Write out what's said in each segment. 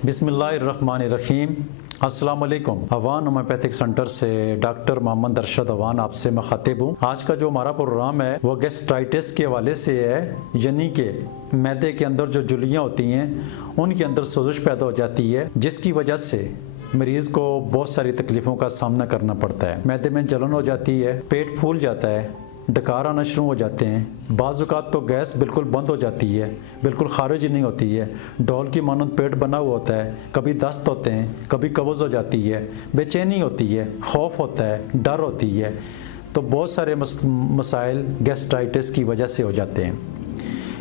बिस्मिल्लाहिर्रहमानिर्रहीम। अस्सलाम वालेकुम। अवान होम्योपैथिक सेंटर से डॉक्टर मोहम्मद अरशद अवान आपसे मुखातिब हूँ। आज का जो हमारा प्रोग्राम है वो गैस्ट्राइटिस के हवाले से है, यानी कि मैदे के अंदर जो जुलियाँ होती हैं उनके अंदर सोजिश पैदा हो जाती है, जिसकी वजह से मरीज़ को बहुत सारी तकलीफ़ों का सामना करना पड़ता है। मैदे में जलन हो जाती है, पेट फूल जाता है, डकार आना शुरू हो जाते हैं, बाज़ औक़ात तो गैस बिल्कुल बंद हो जाती है, बिल्कुल खारिज ही नहीं होती है, डोल की मानंद पेट बना हुआ होता है, कभी दस्त होते हैं, कभी कब्ज़ हो जाती है, बेचैनी होती है, खौफ होता है, डर होती है। तो बहुत सारे मसाइल गैस्ट्राइटिस की वजह से हो जाते हैं।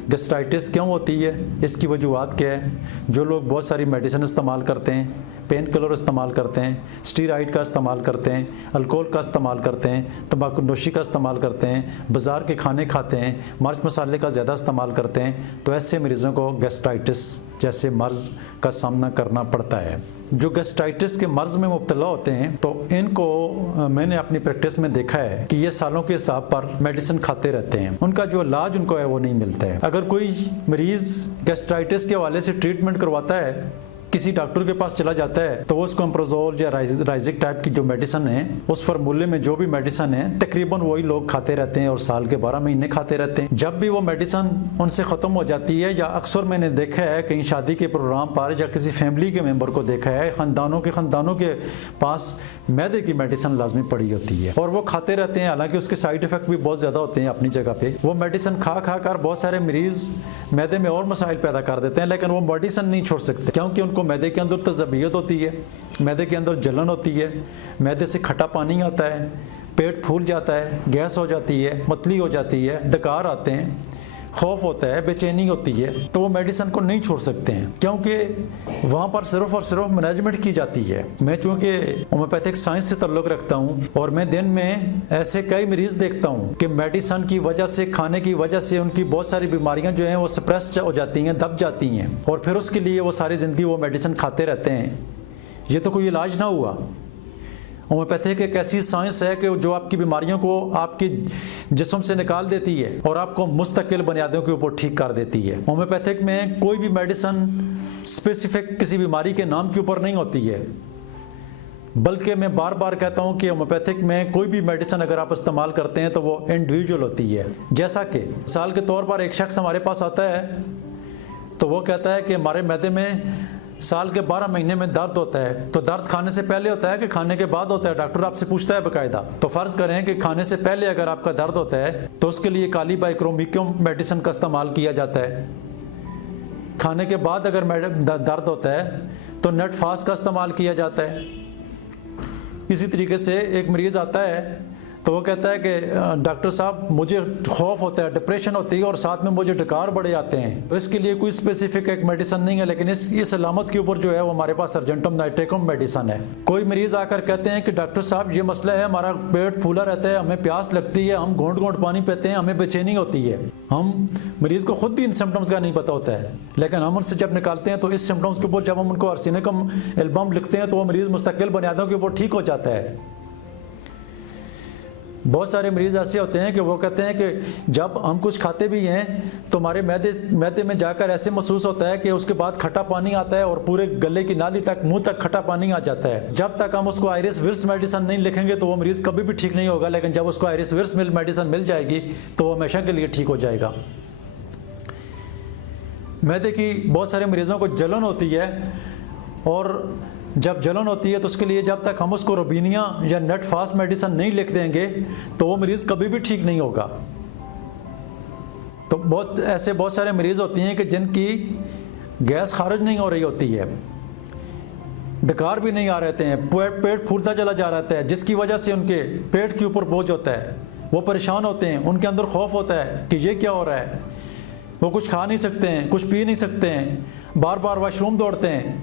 गैस्ट्राइटिस क्यों होती है, इसकी वजूहत क्या है? जो लोग बहुत सारी मेडिसिन इस्तेमाल करते हैं, पेन किलर इस्तेमाल करते हैं, स्टीरॉइड का इस्तेमाल करते हैं, अल्कोहल का इस्तेमाल करते हैं, तंबाकू नोशी का इस्तेमाल करते हैं, बाज़ार के खाने खाते हैं, मिर्च मसाले का ज़्यादा इस्तेमाल करते हैं, तो ऐसे मरीज़ों को गैस्ट्राइटिस जैसे मर्ज़ का सामना करना पड़ता है। जो गैस्ट्राइटिस के मर्ज़ में मुब्तला होते हैं तो इनको मैंने अपनी प्रैक्टिस में देखा है कि ये सालों के हिसाब पर मेडिसिन खाते रहते हैं, उनका जो इलाज उनको है वो नहीं मिलता है। अगर कोई मरीज़ गैस्ट्राइटिस के हवाले से ट्रीटमेंट करवाता है, किसी डॉक्टर के पास चला जाता है, तो वो उसको अम्प्रोज़ोल या राइजिक टाइप की जो मेडिसिन है, उस फार्मूले में जो भी मेडिसिन है तकरीबन वही लोग खाते रहते हैं और साल के 12 महीने खाते रहते हैं। जब भी वो मेडिसिन उनसे ख़त्म हो जाती है, या अक्सर मैंने देखा है कहीं शादी के प्रोग्राम पर या किसी फैमिली के मेम्बर को देखा है, ख़ानदानों के पास मैदे की मेडिसिन लाजमी पड़ी होती है और वो खाते रहते हैं। हालांकि उसके साइड इफ़ेक्ट भी बहुत ज़्यादा होते हैं अपनी जगह पे। वो मेडिसिन खा कर बहुत सारे मरीज़ मैदे में और मसाइल पैदा कर देते हैं, लेकिन वो मेडिसिन नहीं छोड़ सकते, क्योंकि उनको मैदे के अंदर तज़बियत होती है, मैदे के अंदर जलन होती है, मैदे से खट्टा पानी आता है, पेट फूल जाता है, गैस हो जाती है, मतली हो जाती है, डकार आते हैं, खौफ होता है, बेचैनी होती है, तो वो मेडिसिन को नहीं छोड़ सकते हैं, क्योंकि वहाँ पर सिर्फ और सिर्फ मैनेजमेंट की जाती है। मैं चूँकि होम्योपैथिक साइंस से ताल्लुक़ रखता हूँ और मैं दिन में ऐसे कई मरीज़ देखता हूँ कि मेडिसिन की वजह से, खाने की वजह से उनकी बहुत सारी बीमारियाँ जो हैं वो सप्रेस हो जाती हैं, दब जाती हैं, और फिर उसके लिए वो सारी ज़िंदगी वो मेडिसिन खाते रहते हैं। ये तो कोई इलाज ना हुआ। होम्योपैथिक एक ऐसी साइंस है कि जो आपकी बीमारियों को आपकी जिस्म से निकाल देती है और आपको मुस्तकिल बुनियादों के ऊपर ठीक कर देती है। होम्योपैथिक में कोई भी मेडिसिन स्पेसिफिक किसी बीमारी के नाम के ऊपर नहीं होती है, बल्कि मैं बार बार कहता हूँ कि होम्योपैथिक में कोई भी मेडिसिन अगर आप इस्तेमाल करते हैं तो वो इंडिविजुअल होती है। जैसा कि मिसाल के तौर पर एक शख्स हमारे पास आता है तो वो कहता है कि हमारे मैदे में साल के 12 महीने में दर्द होता है, तो दर्द खाने से पहले होता है कि खाने के बाद होता है? डॉक्टर आपसे पूछता है बाकायदा। तो फ़र्ज़ करें कि खाने से पहले अगर आपका दर्द होता है तो उसके लिए काली बाइक्रोमिक्यम मेडिसिन का इस्तेमाल किया जाता है। खाने के बाद अगर दर्द होता है तो नेटफास का इस्तेमाल किया जाता है। इसी तरीके से एक मरीज़ आता है तो वो कहता है कि डॉक्टर साहब मुझे खौफ होता है, डिप्रेशन होती है और साथ में मुझे डकार बढ़े आते हैं, तो इसके लिए कोई स्पेसिफिक एक मेडिसिन नहीं है, लेकिन इस अलामत के ऊपर जो है वो हमारे पास अर्जेंटम नाइट्रेकम मेडिसिन है। कोई मरीज़ आकर कहते हैं कि डॉक्टर साहब ये मसला है, हमारा पेट फूला रहता है, हमें प्यास लगती है, हम घोंट घोंट पानी पीते हैं, हमें बेचैनी होती है। हम मरीज़ को खुद भी इन सिम्टम्स का नहीं पता होता है, लेकिन हम उनसे जब निकालते हैं तो इस सिम्टम्स के ऊपर जब हम उनको आर्सेनिकम एल्बम लिखते हैं तो वो मरीज़ मुस्तकिल बुनियादों के ऊपर ठीक हो जाता है। बहुत सारे मरीज़ ऐसे होते हैं कि वो कहते हैं कि जब हम कुछ खाते भी हैं तो हमारे मैदे में जाकर ऐसे महसूस होता है कि उसके बाद खट्टा पानी आता है और पूरे गले की नाली तक, मुंह तक खट्टा पानी आ जाता है। जब तक हम उसको आयरिस विर्स मेडिसिन नहीं लिखेंगे तो वो मरीज़ कभी भी ठीक नहीं होगा, लेकिन जब उसको आयरिस विर्स मेडिसिन मिल जाएगी तो वो हमेशा के लिए ठीक हो जाएगा। मैदे की बहुत सारे मरीज़ों को जलन होती है, और जब जलन होती है तो उसके लिए जब तक हम उसको रोबीनिया या नेटफास्ट मेडिसिन नहीं लिख देंगे तो वो मरीज़ कभी भी ठीक नहीं होगा। तो बहुत सारे मरीज़ होती हैं कि जिनकी गैस खारिज नहीं हो रही होती है, डकार भी नहीं आ रहते हैं, पेट फूलता चला जा रहता है, जिसकी वजह से उनके पेट के ऊपर बोझ होता है, वो परेशान होते हैं, उनके अंदर खौफ होता है कि ये क्या हो रहा है, वो कुछ खा नहीं सकते हैं, कुछ पी नहीं सकते हैं, बार बार वाशरूम दौड़ते हैं।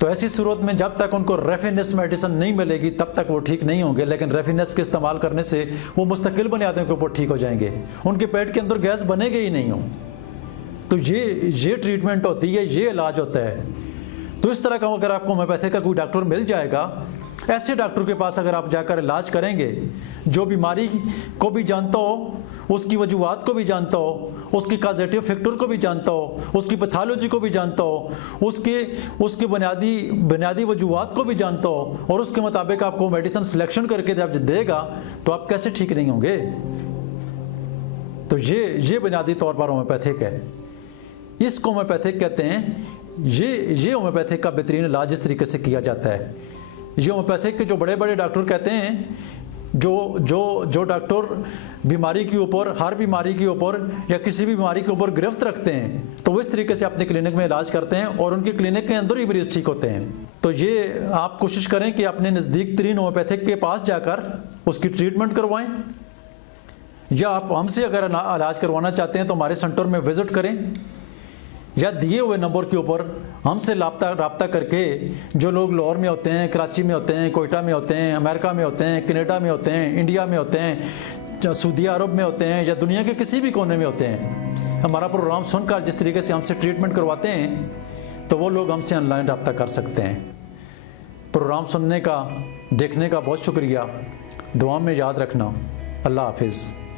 तो ऐसी सूरत में जब तक उनको रेफिनेस मेडिसिन नहीं मिलेगी तब तक वो ठीक नहीं होंगे, लेकिन रेफिनेस के इस्तेमाल करने से वो मुस्तकिल बुनियादों के ऊपर ठीक हो जाएंगे, उनके पेट के अंदर गैस बनेगी ही नहीं हो। तो ये ट्रीटमेंट होती है, ये इलाज होता है। तो इस तरह का अगर आपको होम्योपैथी का कोई डॉक्टर मिल जाएगा, ऐसे डॉक्टर के पास अगर आप जाकर इलाज करेंगे जो बीमारी को भी जानता हो उसकी वजूहात को भी जानता हो, उसकी काजेटिव फैक्टर को भी जानता हो, उसकी पैथोलॉजी को भी जानता हो, उसके बुनियादी वजूहात को भी जानता हो, और उसके मुताबिक आपको मेडिसिन सिलेक्शन करके जब देगा तो आप कैसे ठीक नहीं होंगे। तो ये बुनियादी तौर पर होम्योपैथिक है। इसको होम्योपैथिक कहते हैं। ये होम्योपैथिक का बेहतरीन इलाज इस तरीके से किया जाता है। ये होम्योपैथिक के जो बड़े बड़े डॉक्टर कहते हैं, जो डॉक्टर बीमारी के ऊपर, हर बीमारी के ऊपर या किसी भी बीमारी के ऊपर गिरफ्त रखते हैं, तो वो इस तरीके से अपने क्लिनिक में इलाज करते हैं और उनकी क्लिनिक के अंदर ही मरीज ठीक होते हैं। तो ये आप कोशिश करें कि अपने नज़दीक तरीन होम्योपैथिक के पास जाकर उसकी ट्रीटमेंट करवाएं, या आप हमसे अगर इलाज करवाना चाहते हैं तो हमारे सेंटर में विज़िट करें, या दिए हुए नंबर के ऊपर हमसे रब्ता करके, जो लोग लाहौर में होते हैं, कराची में होते हैं, कोयटा में होते हैं, अमेरिका में होते हैं, कनाडा में होते हैं, इंडिया में होते हैं, सऊदी अरब में होते हैं, या दुनिया के किसी भी कोने में होते हैं, हमारा प्रोग्राम सुनकर जिस तरीके से हमसे ट्रीटमेंट करवाते हैं, तो वो लोग हमसे ऑनलाइन रब्ता कर सकते हैं। प्रोग्राम सुनने का, देखने का बहुत शुक्रिया। दुआ में याद रखना। अल्लाह हाफिज़।